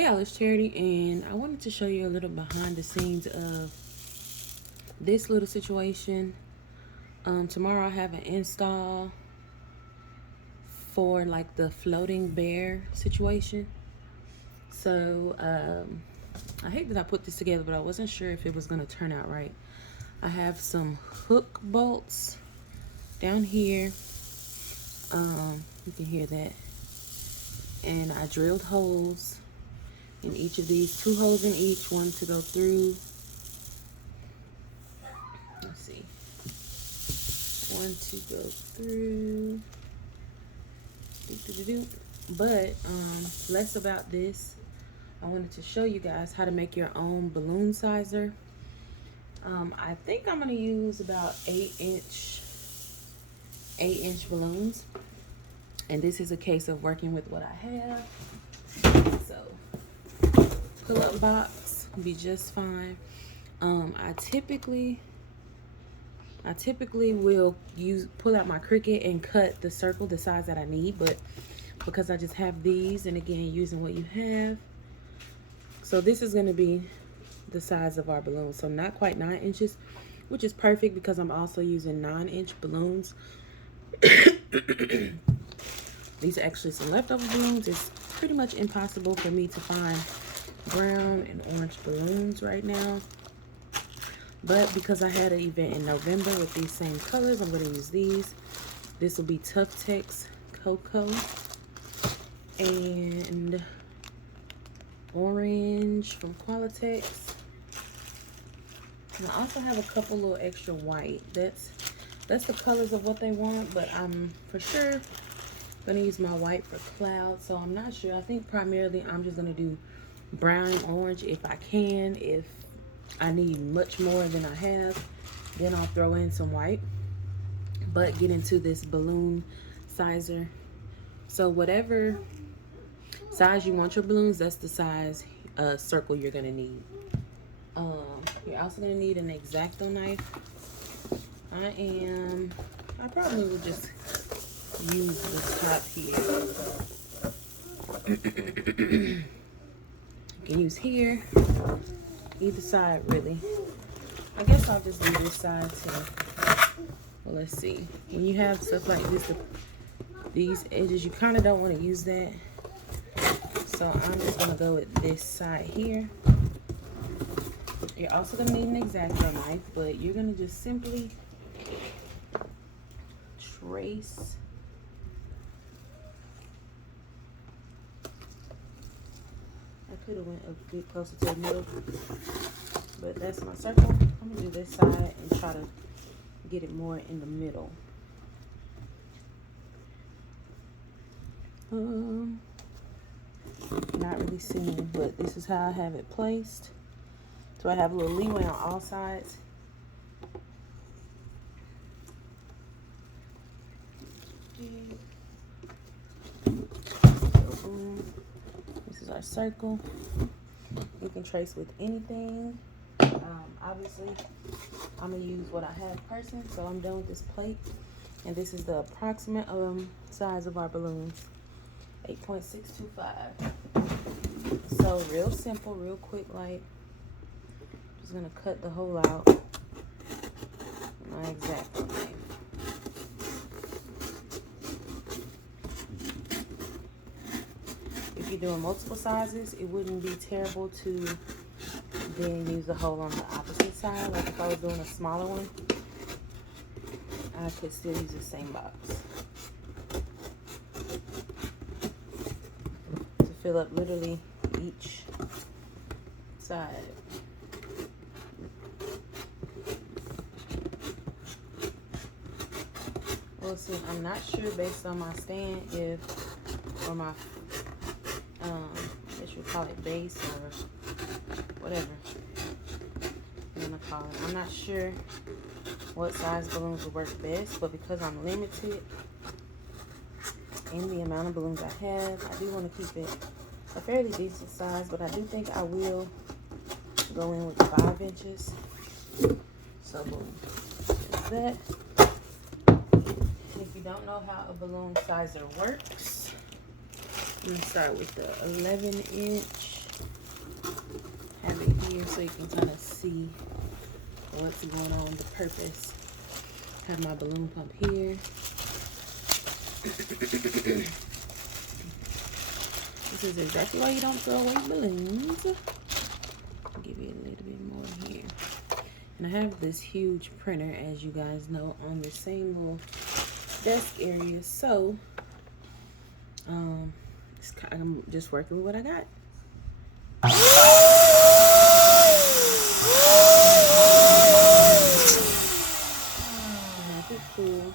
Hey, Alice Charity, and I wanted to show you a little behind the scenes of this little situation. Tomorrow I have an install for like the floating bear situation. So I hate that I put this together, but I wasn't sure if it was going to turn out right. I have some hook bolts down here. You can hear that. And I drilled holes in each of these, 2 holes in each, one to go through. Let's see. One to go through. But less about this. I wanted to show you guys how to make your own balloon sizer. I think I'm gonna use about 8-inch balloons, and this is a case of working with what I have. So pull-up box will be just fine. I typically will pull out my Cricut and cut the circle the size that I need, but because I just have these, and again using what you have, so this is going to be the size of our balloon. So not quite 9 inches, which is perfect because I'm also using 9-inch balloons. These are actually some leftover balloons. It's pretty much impossible for me to find brown and orange balloons right now. But because I had an event in November with these same colors, I'm going to use these. This will be Tough Tex Cocoa and orange from Qualitex. And I also have a couple little extra white. That's the colors of what they want, but I'm for sure going to use my white for cloud. So I'm not sure. I think primarily I'm just going to do brown and orange if I can. If I need much more than I have, then I'll throw in some white. But get into this balloon sizer. So whatever size you want your balloons, that's the size circle you're gonna need. You're also gonna need an X-Acto knife. I probably will just use this top here. You can use here, either side really. I guess I'll just do this side too. Well, let's see. When you have stuff like this, these edges, you kind of don't want to use that. So I'm just going to go with this side here. You're also going to need an X-Acto knife, but you're going to just simply trace. I could have went a bit closer to the middle, but that's my circle. I'm going to do this side and try to get it more in the middle. Not really seeing, but this is how I have it placed. So I have a little leeway on all sides. This is our circle. You can trace with anything. Obviously, I'm gonna use what I have personally, so I'm done with this plate. And this is the approximate size of our balloons, 8.625. So real simple, real quick, like just gonna cut the hole out. My X-Acto knife. If you're doing multiple sizes, it wouldn't be terrible to then use the hole on the opposite side. Like if I was doing a smaller one, I could still use the same box to fill up literally each side. Well, see, I'm not sure based on my stand or my I guess you call it base or whatever you want to call it. I'm not sure what size balloons will work best, but because I'm limited in the amount of balloons I have, I do want to keep it a fairly decent size, but I do think I will go in with 5 inches. So boom, there's that. If you don't know how a balloon sizer works, I'm going to start with the 11-inch here so you can kind of see what's going on, the purpose. Have my balloon pump here. This is exactly why you don't throw away balloons. I'll give you a little bit more here. And I have this huge printer, as you guys know, on the same little desk area. So, I'm just working with what I got. It's cool.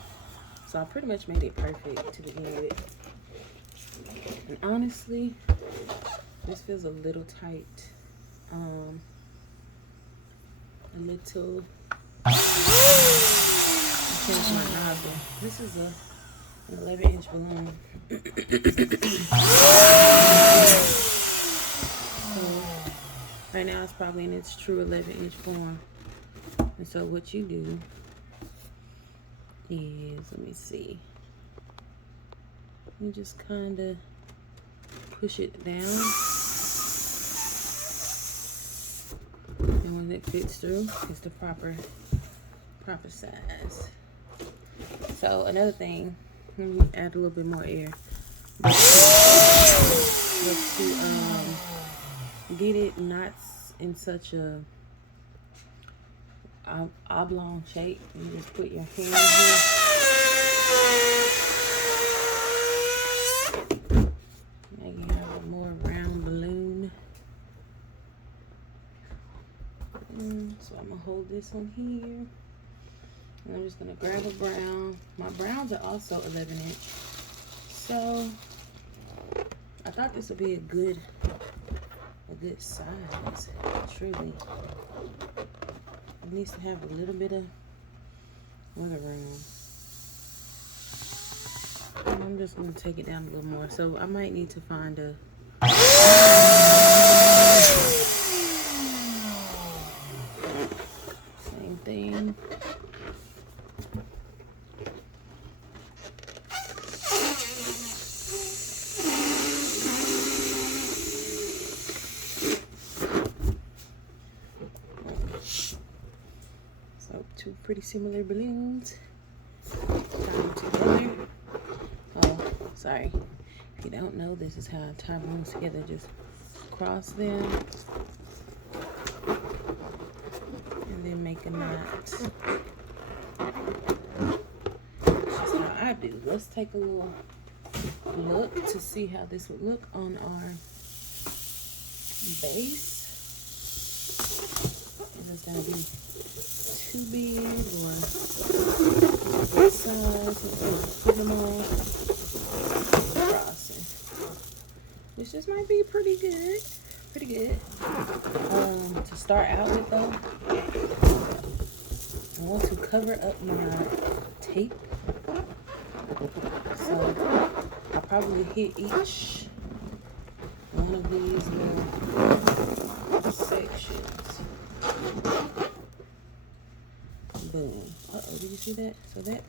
So I pretty much made it perfect to begin with. And honestly, this feels a little tight. A little. I changed my nozzle. This is an 11-inch balloon. So right now it's probably in its true 11-inch form. And so what you do is, let me see, you just kind of push it down, and when it fits through, it's the proper size. So another thing, let me add a little bit more air, but to get it not in such a oblong shape, you just put your hand here. Now you have a more round balloon. So I'm gonna hold this one here. And I'm just gonna grab a brown. My browns are also 11-inch. So I thought this would be a good size, truly. It needs to have a little bit of wiggle room. And I'm just going to take it down a little more. So I might need to find a same thing. Two pretty similar balloons tied together. Oh, sorry. If you don't know, this is how I tie balloons together. Just cross them and then make a knot. That's just how I do. Let's take a little look to see how this would look on our base. Is this gonna be too big or what size? Put them all crossing. This just might be pretty good. To start out with though, I want to cover up my tape. So I'll probably hit each one of these little sections. Boom. Uh-oh, did you see that? So that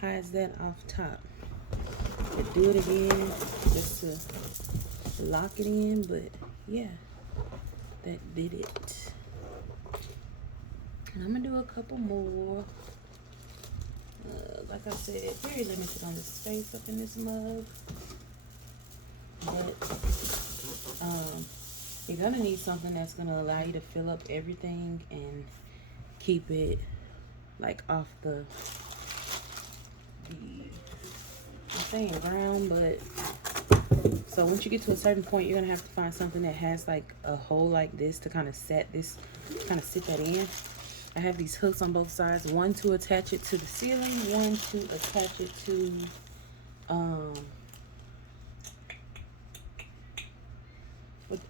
hides that off top. I do it again just to lock it in, but yeah, that did it. And I'm gonna do a couple more. Like I said, very limited on the space up in this mug, but you're gonna need something that's gonna allow you to fill up everything and keep it like off the I'm saying ground, but so once you get to a certain point, you're gonna have to find something that has like a hole like this to kind of sit that in. I have these hooks on both sides, one to attach it to the ceiling, one to attach it to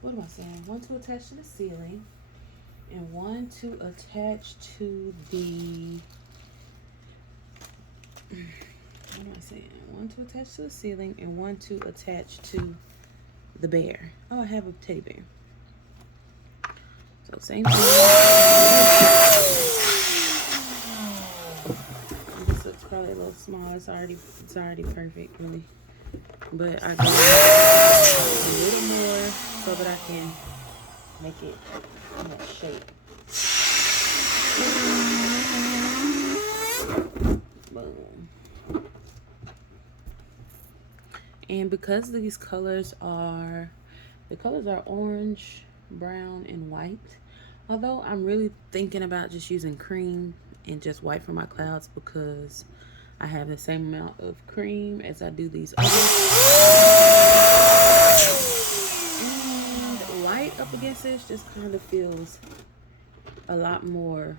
what am I saying? One to attach to the ceiling, and one to attach to the what am I saying? One to attach to the ceiling and one to attach to the bear. Oh, I have a teddy bear. So same thing. This looks probably a little small. It's already perfect, really. But I do a little more so that I can make it in that shape. Boom. And because these colors are, the colors are orange, brown, and white. Although I'm really thinking about just using cream and just white for my clouds because I have the same amount of cream as I do these others. And white up against this just kind of feels a lot more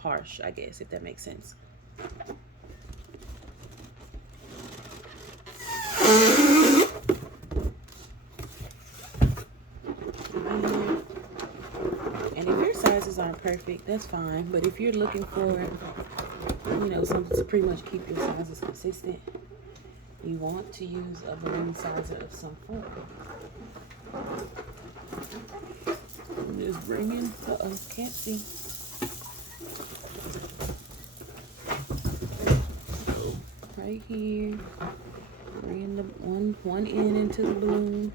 harsh, I guess, if that makes sense. And if your sizes aren't perfect, that's fine. But if you're looking for, you know, something to pretty much keep your sizes consistent, you want to use a balloon sizer of some form. I'm just bringing, can't see. So, right here, bringing the one end into the balloon,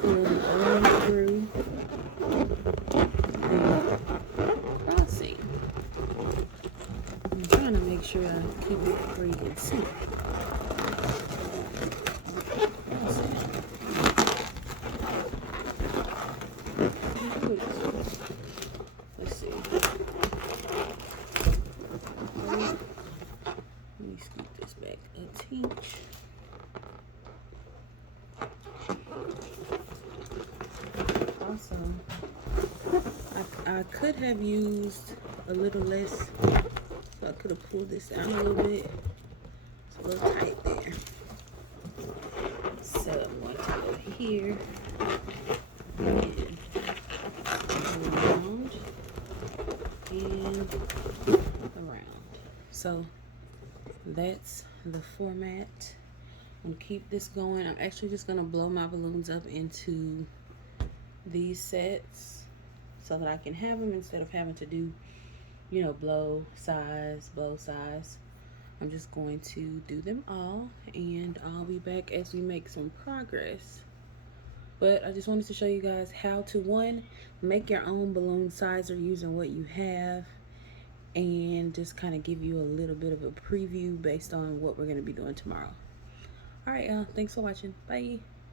pulling all through, and crossing. I'm trying to make sure I keep it where you can see. Let's see. Let me scoot this back a teach. Awesome. I could have used a little less, so I could have pulled this down a little bit. It's a little tight there. So I'm going to go here and around and around. So that's the format. I'm gonna keep this going. I'm actually just gonna blow my balloons up into these sets so that I can have them instead of having to do, you know, blow size. I'm just going to do them all, and I'll be back as we make some progress. But I just wanted to show you guys how to, one, make your own balloon sizer using what you have, and just kind of give you a little bit of a preview based on what we're going to be doing tomorrow. All right, y'all. Thanks for watching. Bye.